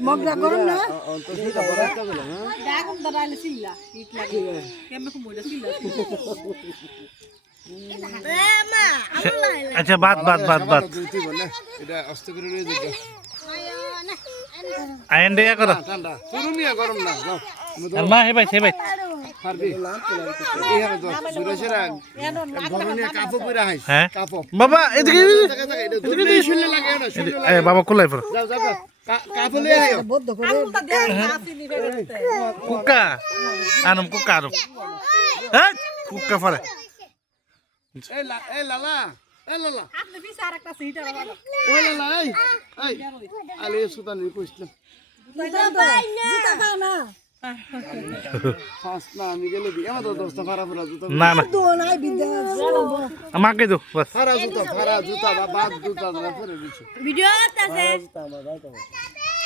মগটা গরম না আচ্ছা বাদ বাদ বাদ বাদ এটা অস্ত করে নিয়ে যেতে আইন দেয়া করো ঠান্ডা পুরুমিয়া গরম না যাও আর মা হে ভাই পারবি এই হবে তো সুরেশেরা গরমে কাপো কইরা হাইস হ্যাঁ কাপো বাবা এদিকে এটা দুধে শুনলে লাগে না শুনলে এ বাবা কোলাই পড়ো যাও যাও কাপো লয়ে আইও বদ্ধ করে কুকা আনম কুকা আনম হ্যাঁ কুকা পরে এই লালা এই লালা আপনি বিচার একটা সিটার বাবা ওই লালা এই আলে সুতান রিকোয়েস্ট জুতা পাও না ফাস্ট না আমি গেলে দি আমার তো দোস্ত ফারা ফারা জুতা না না দো নাই বিদ্যা আমাকে দো বাস ফারা জুতা বা বাদ জুতা না পরে দিছো ভিডিও আছে জুতা আমার দাও